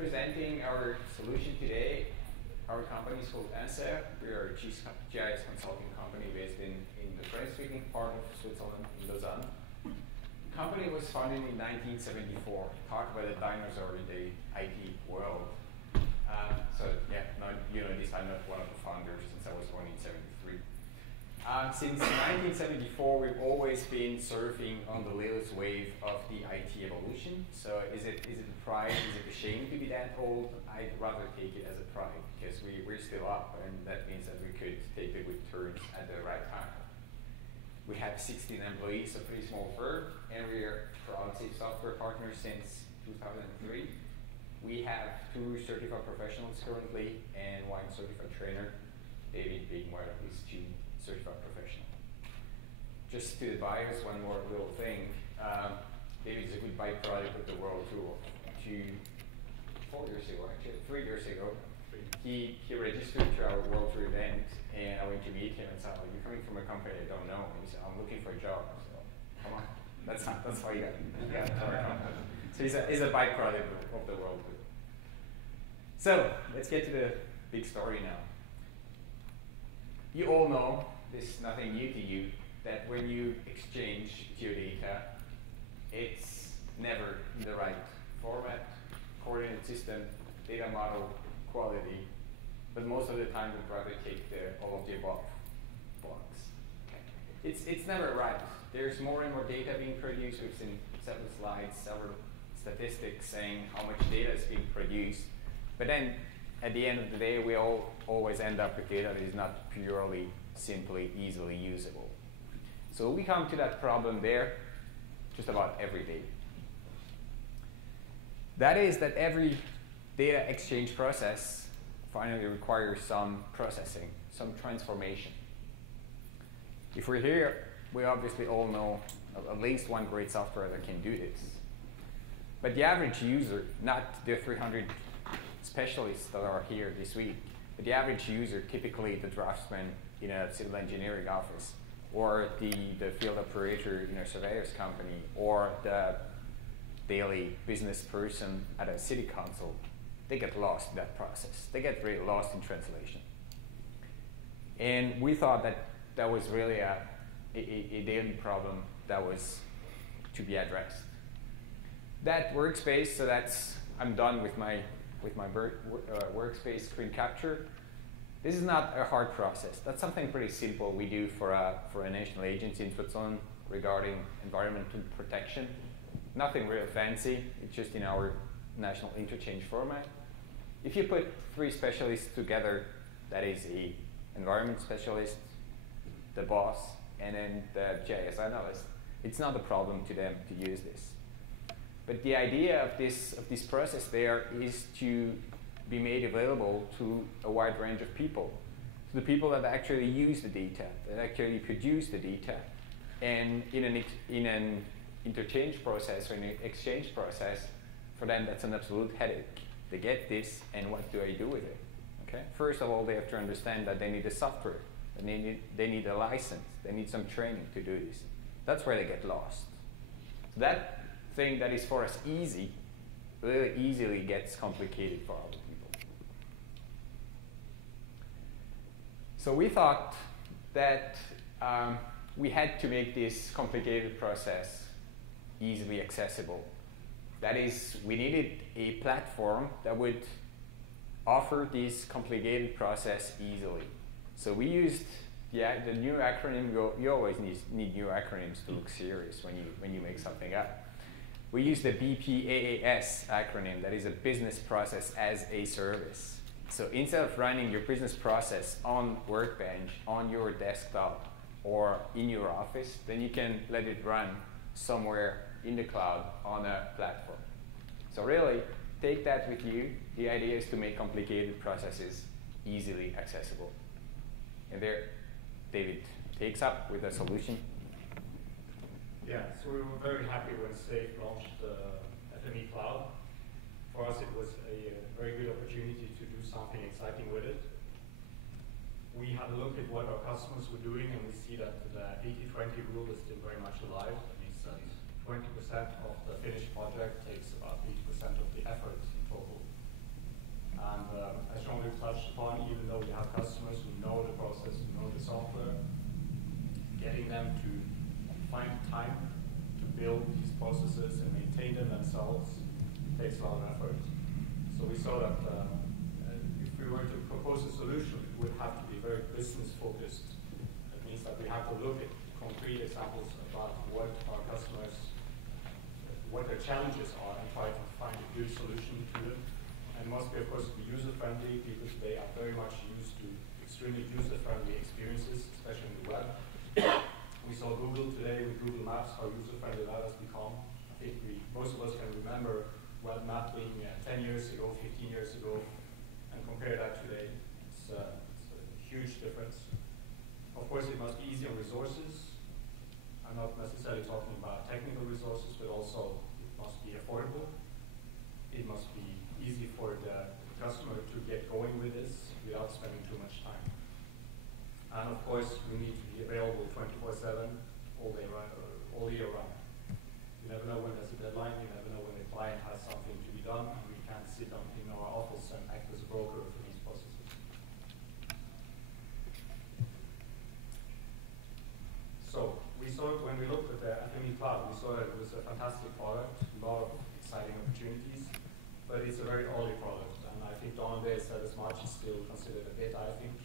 presenting our solution today. Our company is called ANSER. We are a GIS consulting company based in the French-speaking part of Switzerland, in Lausanne. The company was founded in 1974. Talk about a dinosaur in the IT world. So yeah, now, you know this, I'm not one of the founders since I was born in '73. Since 1974, we've always been surfing on the latest wave of the IT evolution. So is it a pride? Is it a shame to be that old? I'd rather take it as a pride because we're still up, and that means that we could take the good turns at the right time. We have 16 employees, a pretty small firm, and we are proud software partners since 2003. We have 2 certified professionals currently and 1 certified trainer, David being one of these 2 certified professionals. Just to the bios, one more little thing. David is a good byproduct of the World Tour. 4 years ago, actually, 3 years ago, he registered to our World Tour event, and I went to meet him and said, "Oh, you're coming from a company I don't know." And he said, "I'm looking for a job." I said, "Come on, that's why you got to our company." So he's a byproduct of the World Tour. So let's get to the big story now. You all know, this is nothing new to you, that when you exchange geodata, it's never in the right format, coordinate system, data model, quality, but most of the time we'd rather take all of the above blocks. It's never right. There's more and more data being produced. We've seen several slides, several statistics saying how much data is being produced. But then, at the end of the day, we always end up with data that is not purely, simply, easily usable. So we come to that problem there just about every day. That is that every data exchange process finally requires some processing, some transformation. If we're here, we obviously all know at least one great software that can do this. But the average user, not the 300 specialists that are here this week, but the average user, typically the draftsman in a civil engineering office, or the field operator in a surveyor's company, or the daily business person at a city council, they get lost in that process. They get really lost in translation. And we thought that that was really a daily problem that was to be addressed. That workspace, so I'm done with my workspace screen capture. This is not a hard process. That's something pretty simple we do for a national agency in Switzerland regarding environmental protection. Nothing real fancy. It's just in our national interchange format. If you put 3 specialists together, that is the environment specialist, the boss, and then the GIS analyst, it's not a problem to them to use this. But the idea of this process there is to be made available to a wide range of people. To the people that actually use the data, that actually produce the data. And in an interchange process or an exchange process, for them that's an absolute headache. They get this, and what do I do with it? Okay? First of all, they have to understand that they need a software. They need a license. They need some training to do this. That's where they get lost. So that thing that is for us easy, really easily gets complicated for other people. So we thought that we had to make this complicated process easily accessible. That is, we needed a platform that would offer this complicated process easily. So we used the new acronym. You always need new acronyms to look serious when you make something up. We use the BPAAS acronym, that is a business process as a service. So instead of running your business process on Workbench, on your desktop, or in your office, then you can let it run somewhere in the cloud on a platform. So really, take that with you. The idea is to make complicated processes easily accessible. And there, David takes up with a solution. Yeah, so we were very happy when SAFE launched FME Cloud. For us, it was a very good opportunity to do something exciting with it. We had a look at what our customers were doing, and we see that the 80-20 rule is still very much alive. That means that 20% of the finished project takes about 80% of the effort in total. takes a lot of effort. So we saw that if we were to propose a solution, it would have to be very business focused. That means that we have to look at concrete examples about what our customers, what their challenges are, and try to find a good solution to them. And it must be, of course, be user-friendly, because they are very much used to extremely user-friendly experiences, especially in the web. We saw Google today with Google Maps, how user-friendly that has become. I think most of us can remember web mapping 10 years ago, 15 years ago, and compare that today. It's a huge difference. Of course, it must be easy on resources. I'm not necessarily talking about technical resources, but also it must be affordable. It must be easy for the customer to get going with this without spending too much time. And of course, we need to be available 24/7, all year round. You never know when there's a deadline, you never know when the client has something to be done, and we can't sit down in our office and act as a broker for these processes. So we saw, when we looked at the FME Cloud, we saw that it was a fantastic product, a lot of exciting opportunities, but it's a very early product, and I think Don Day said as much. It's still considered a beta, I think.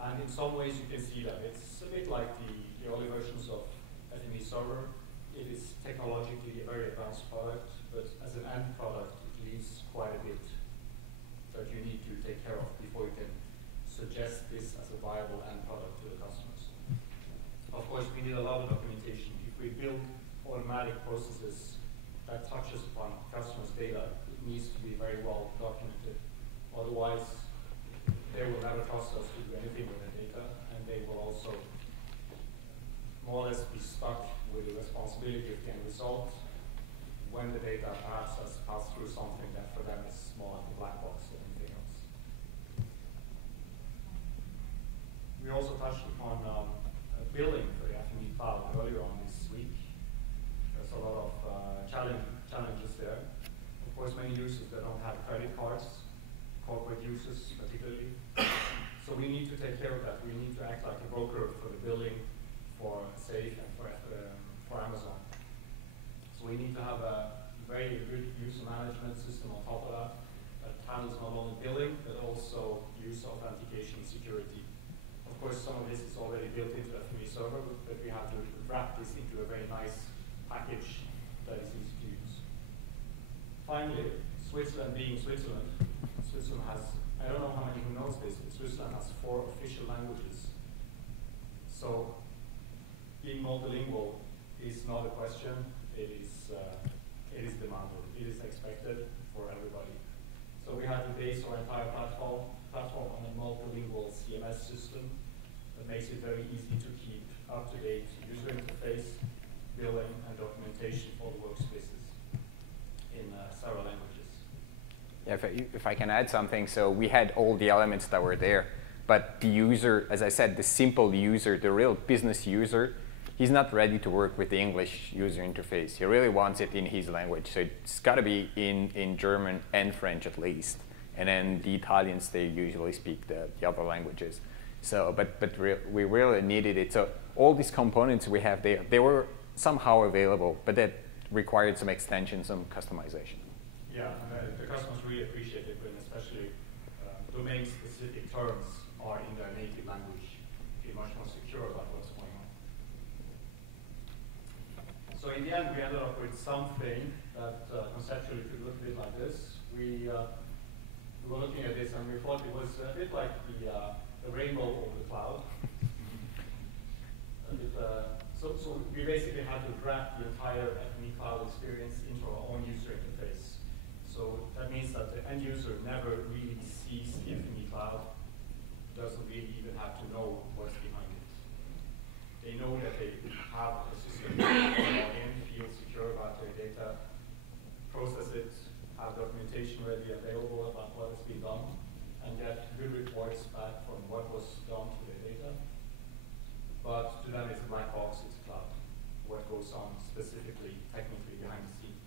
And in some ways you can see that. It's a bit like the early versions of FME Server. It is technologically a very advanced product, but as an end product, it leaves quite a bit that you need to take care of before you can suggest this as a viable end product to the customers. Of course, we need a lot of documentation. If we build automatic processes that touches upon customers' data, it needs to be very well documented. Otherwise, they will never trust us to do anything with their data, and they will also more or less be stuck with the responsibility of the end result when the data perhaps has passed through something that for them is more like a black box than anything else. We also touched upon billing for the FME Cloud earlier on this week. There's a lot of challenges there. Of course, many users that don't have credit cards, corporate users particularly. So we need to take care of that. We need to act like a broker for the billing for Safe and for Amazon. So we need to have a very good user management system on top of that handles not only billing, but also user authentication and security. Of course, some of this is already built into FME Server, but we have to wrap this into a very nice package that is easy to use. Finally, Switzerland being Switzerland, Switzerland has, I don't know how many who knows this, but Switzerland has 4 official languages. So being multilingual is not a question, it is demanded, it is expected for everybody. So we had to base our entire platform on a multilingual CMS system that makes it very easy to keep up-to-date user interface, billing, and documentation for the workspaces in several languages. Yeah, if I can add something, so we had all the elements that were there, but the user, as I said, the simple user, the real business user, he's not ready to work with the English user interface. He really wants it in his language, so it's got to be in German and French at least. And then the Italians, they usually speak the other languages. So, we really needed it. So all these components we have there, they were somehow available, but that required some extension, some customization. Yeah, and the customers really appreciate it when especially domain-specific terms are in their native language. Feel much more secure about what's going on. So in the end, we ended up with something that conceptually could look a bit like this. We were looking at this and we thought it was a bit like the rainbow over the cloud. So we basically had to wrap the entire FME Cloud experience into our own user interface. So that means that the end user never really sees the FME Cloud, doesn't really even have to know what's behind it. They know that they have a system that can log in, feel secure about their data, process it, have documentation ready available about what has been done, and get good reports back from what was done to their data. But to them, it's a black box, it's a cloud. What goes on specifically, technically behind the scene.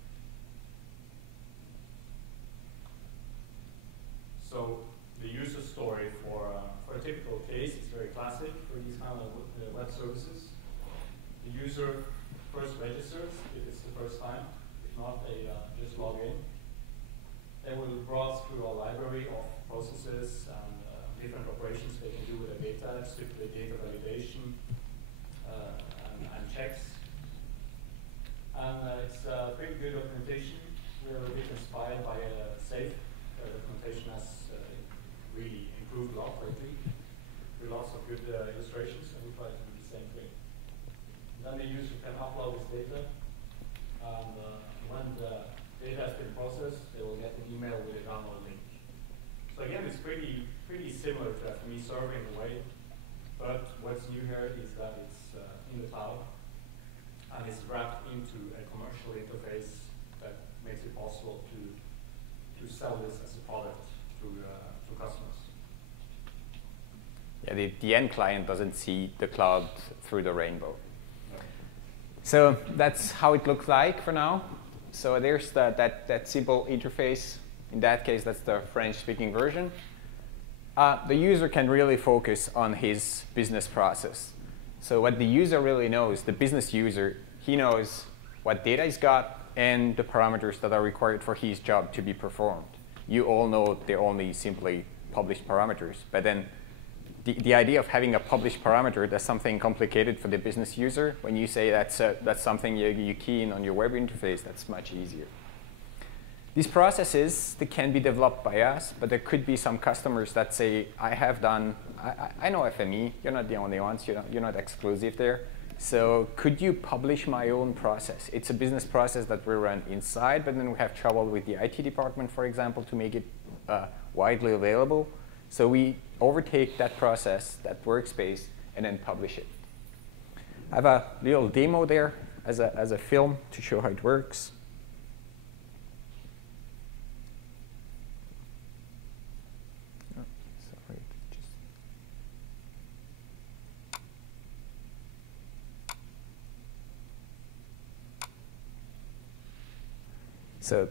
So the user story for a typical case is very classic for these kind of web services. The user first registers if it's the first time. If not, they just log in. different operations they can do with the data, typically data validation and checks. And it's a pretty good documentation. We're a bit inspired by SAFE. Documentation has really improved a lot lately, with lots of good illustrations, and we try to do the same thing. Then the user can upload his data, and when the data has been processed, they will get an email with a download link. So again, it's pretty similar to FME server in a way, but what's new here is that it's in the cloud, and it's wrapped into a commercial interface that makes it possible to sell this as a product to customers. Yeah, the end client doesn't see the cloud through the rainbow. So that's how it looks like for now. So there's that simple interface. In that case, that's the French-speaking version. The user can really focus on his business process. So what the user really knows, the business user, he knows what data he's got and the parameters that are required for his job to be performed. You all know they're only simply published parameters, but then the idea of having a published parameter, that's something complicated for the business user. When you say that's something you key in on your web interface, that's much easier. These processes, they can be developed by us, but there could be some customers that say, I know FME, you're not the only ones, you're not exclusive there. So could you publish my own process? It's a business process that we run inside, but then we have trouble with the IT department, for example, to make it widely available. So we overtake that process, that workspace, and then publish it. I have a little demo there as a film to show how it works. Oh, sorry, so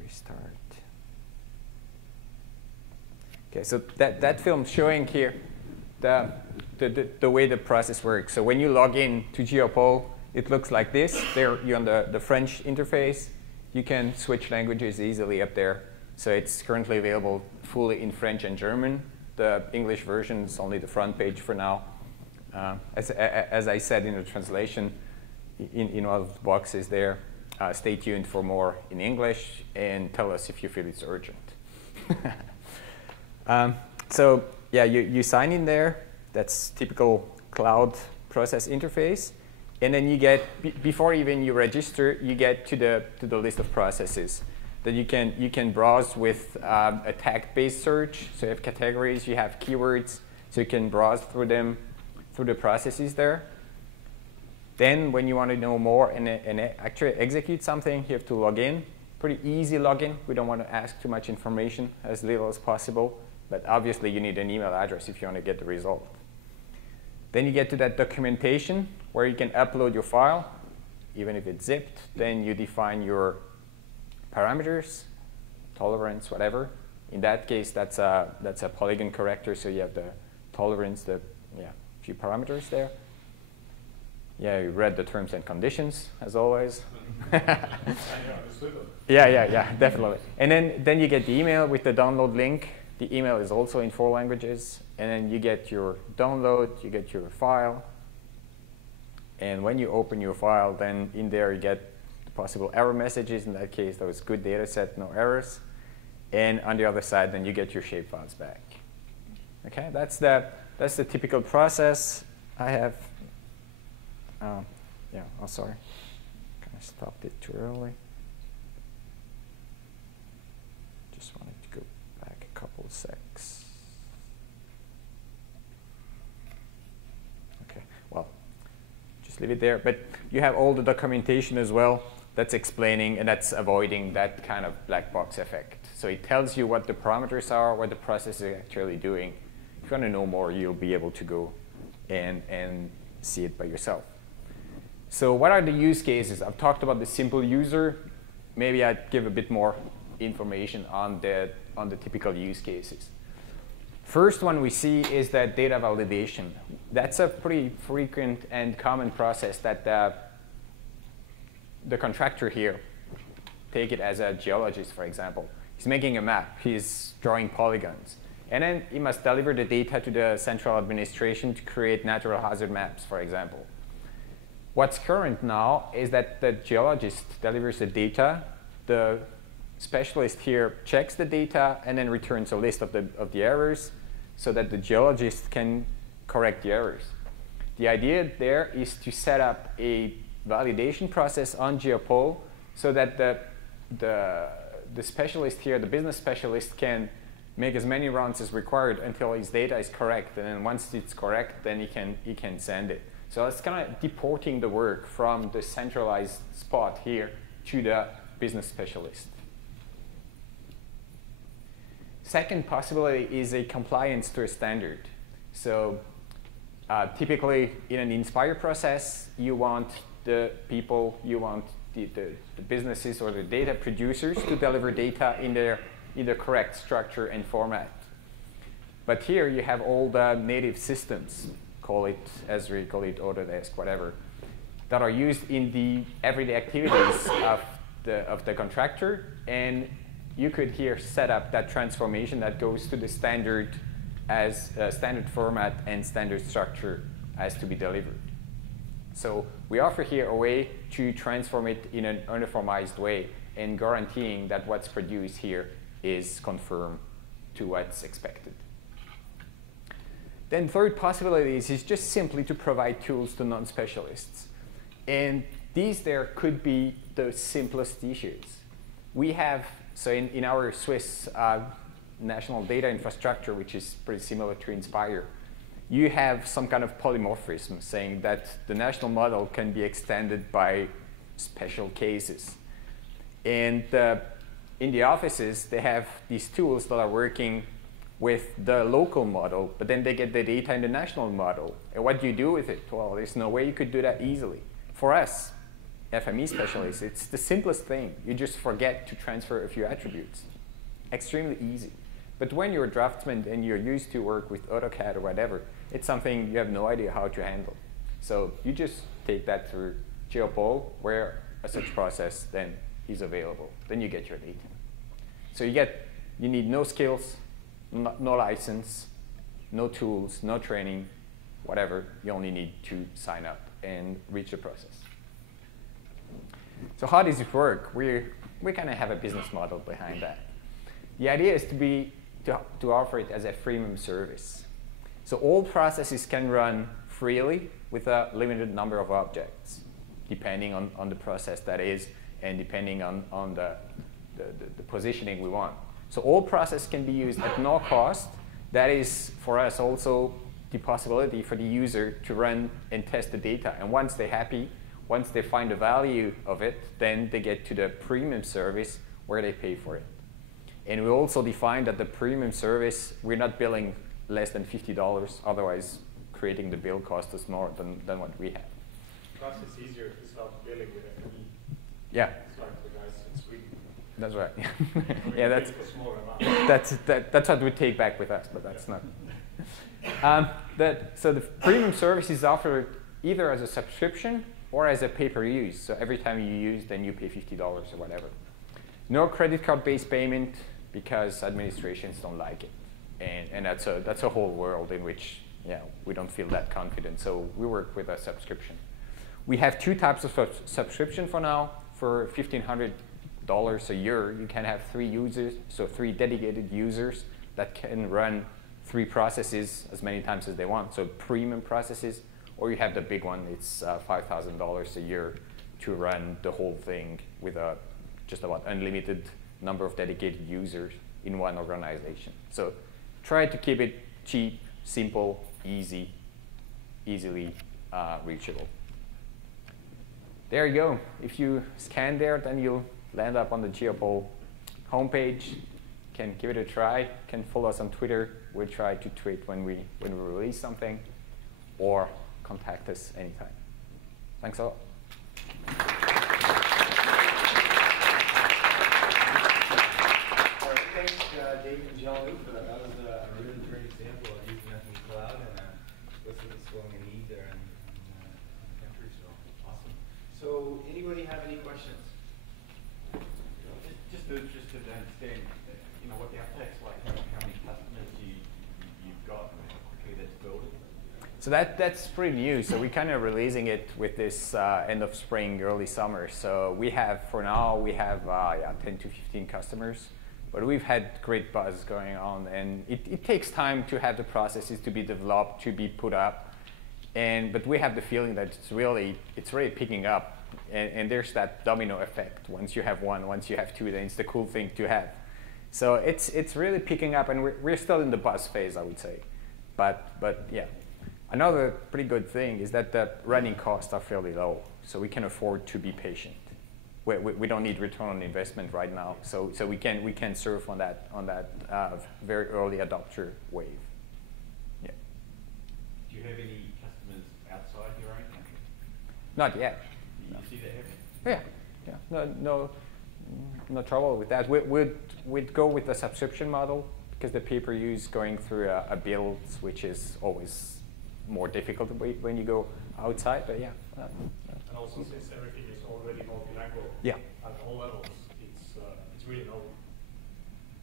restart. Okay, so that film showing here the way the process works. So when you log in to Geopol, it looks like this. There you're on the French interface. You can switch languages easily up there. So it's currently available fully in French and German. The English version is only the front page for now. As I said in the translation, in all of the boxes there, stay tuned for more in English and tell us if you feel it's urgent. So yeah, you sign in there. That's typical cloud process interface. And then you get, before even you register, you get to the list of processes that you can browse with a tag-based search. So you have categories, you have keywords, so you can browse through them, through the processes there. Then when you want to know more and actually execute something, you have to log in. Pretty easy login. We don't want to ask too much information, as little as possible. But obviously, you need an email address if you want to get the result. Then you get to that documentation where you can upload your file, even if it's zipped. Then you define your parameters, tolerance, whatever. In that case, that's a polygon corrector, so you have the tolerance, few parameters there. Yeah, you read the terms and conditions, as always. Yeah, definitely. And then you get the email with the download link. The email is also in 4 languages. And then you get your download, you get your file. And when you open your file, then in there you get the possible error messages. In that case, that was good data set, no errors. And on the other side, then you get your shapefiles back. Okay, that's the typical process. I have, sorry. Kind of stopped it too early. Just wanted to go back a couple of secs. Okay, well, just leave it there. But you have all the documentation as well that's explaining and that's avoiding that kind of black box effect. So it tells you what the parameters are, what the process is actually doing. If you want to know more, you'll be able to go and see it by yourself. So what are the use cases? I've talked about the simple user. Maybe I'd give a bit more information on the typical use cases. First one we see is that data validation. That's a pretty frequent and common process that the contractor here take it as a geologist, for example. He's making a map. He's drawing polygons. And then he must deliver the data to the central administration to create natural hazard maps, for example. What's current now is that the geologist delivers the data, the specialist here checks the data, and then returns a list of the errors so that the geologist can correct the errors. The idea there is to set up a validation process on Geopol so that the specialist here, the business specialist, can make as many runs as required until his data is correct, and then once it's correct, then he can send it. So it's kind of deporting the work from the centralized spot here to the business specialist. Second possibility is a compliance to a standard. So typically in an Inspire process, you want the people, you want the businesses or the data producers to deliver data in the correct structure and format. But here you have all the native systems, call it Esri, call it Autodesk, whatever, that are used in the everyday activities of the contractor, and you could here set up that transformation that goes to the standard as standard format and standard structure as to be delivered. So we offer here a way to transform it in an uniformized way and guaranteeing that what's produced here is conform to what's expected. Then third possibility is just simply to provide tools to non-specialists. And these there could be the simplest issues. We have, so in our Swiss national data infrastructure, which is pretty similar to Inspire, you have some kind of polymorphism saying that the national model can be extended by special cases. And in the offices, they have these tools that are working with the local model, but then they get the data in the national model. And what do you do with it? Well, there's no way you could do that easily. For us, FME specialists, it's the simplest thing. You just forget to transfer a few attributes. Extremely easy. But when you're a draftsman and you're used to work with AutoCAD or whatever, it's something you have no idea how to handle. So you just take that through Geopol, where a such process then is available. Then you get your data. So you need no skills, no license, no tools, no training, whatever. You only need to sign up and reach the process. So how does it work? We kind of have a business model behind that. The idea is to offer it as a freemium service. So all processes can run freely with a limited number of objects, depending on the process that is and depending on the positioning we want. So all processes can be used at no cost. That is, for us, also the possibility for the user to run and test the data. And once they're happy, once they find the value of it, then they get to the premium service where they pay for it. And we also define that the premium service, we're not billing less than $50, otherwise creating the bill cost us more than what we have. Plus it's easier to start billing with FME. Yeah. It's like the guys in Sweden. That's right. Yeah, that's what we take back with us, but that's not. So the premium service is offered either as a subscription or as a pay-per-use. So every time you use, then you pay $50 or whatever. No credit card-based payment because administrations don't like it, and that's a whole world in which we don't feel that confident. So we work with a subscription. We have two types of subscription for now. For $1,500 a year, you can have 3 users, so 3 dedicated users that can run 3 processes as many times as they want, so premium processes. Or you have the big one, it's $5,000 a year to run the whole thing with a just about unlimited number of dedicated users in one organization. So try to keep it cheap, simple, easy, easily reachable. There you go. If you scan there, then you'll land up on the Geopol homepage. Can give it a try. Can follow us on Twitter. We'll try to tweet when we release something, or contact us anytime. Thanks a lot. Thanks, Dave and John, for that. That was a really great example of using FME Cloud, and looks like it's filling a need there in the country, so awesome. So anybody have any questions? So just to understand, what the uptake's like, how many customers you've got, and how quickly that's building? So that's pretty new. So we're kind of releasing it with this end of spring, early summer. So we have, for now, we have 10 to 15 customers. But we've had great buzz going on. And it takes time to have the processes to be developed, to be put up. But we have the feeling that it's really picking up. And there's that domino effect. Once you have one, once you have two, then it's the cool thing to have. So it's really picking up. And we're still in the buzz phase, I would say. But yeah. Another pretty good thing is that the running costs are fairly low, so we can afford to be patient. We don't need return on investment right now, so we can surf on that very early adopter wave. Yeah. Do you have any customers outside your own country? Not yet. Do you see that happening? Yeah. No trouble with that. We'd go with the subscription model because the pay-per-use is going through a build, which is always more difficult when you go outside, but yeah. And also, since everything is already multilingual at all levels, it's really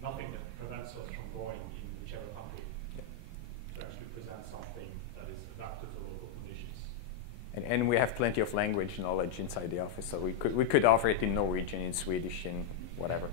nothing that prevents us from going in whichever country to actually present something that is adapted to local conditions. And we have plenty of language knowledge inside the office, so we could offer it in Norwegian, in Swedish, in whatever.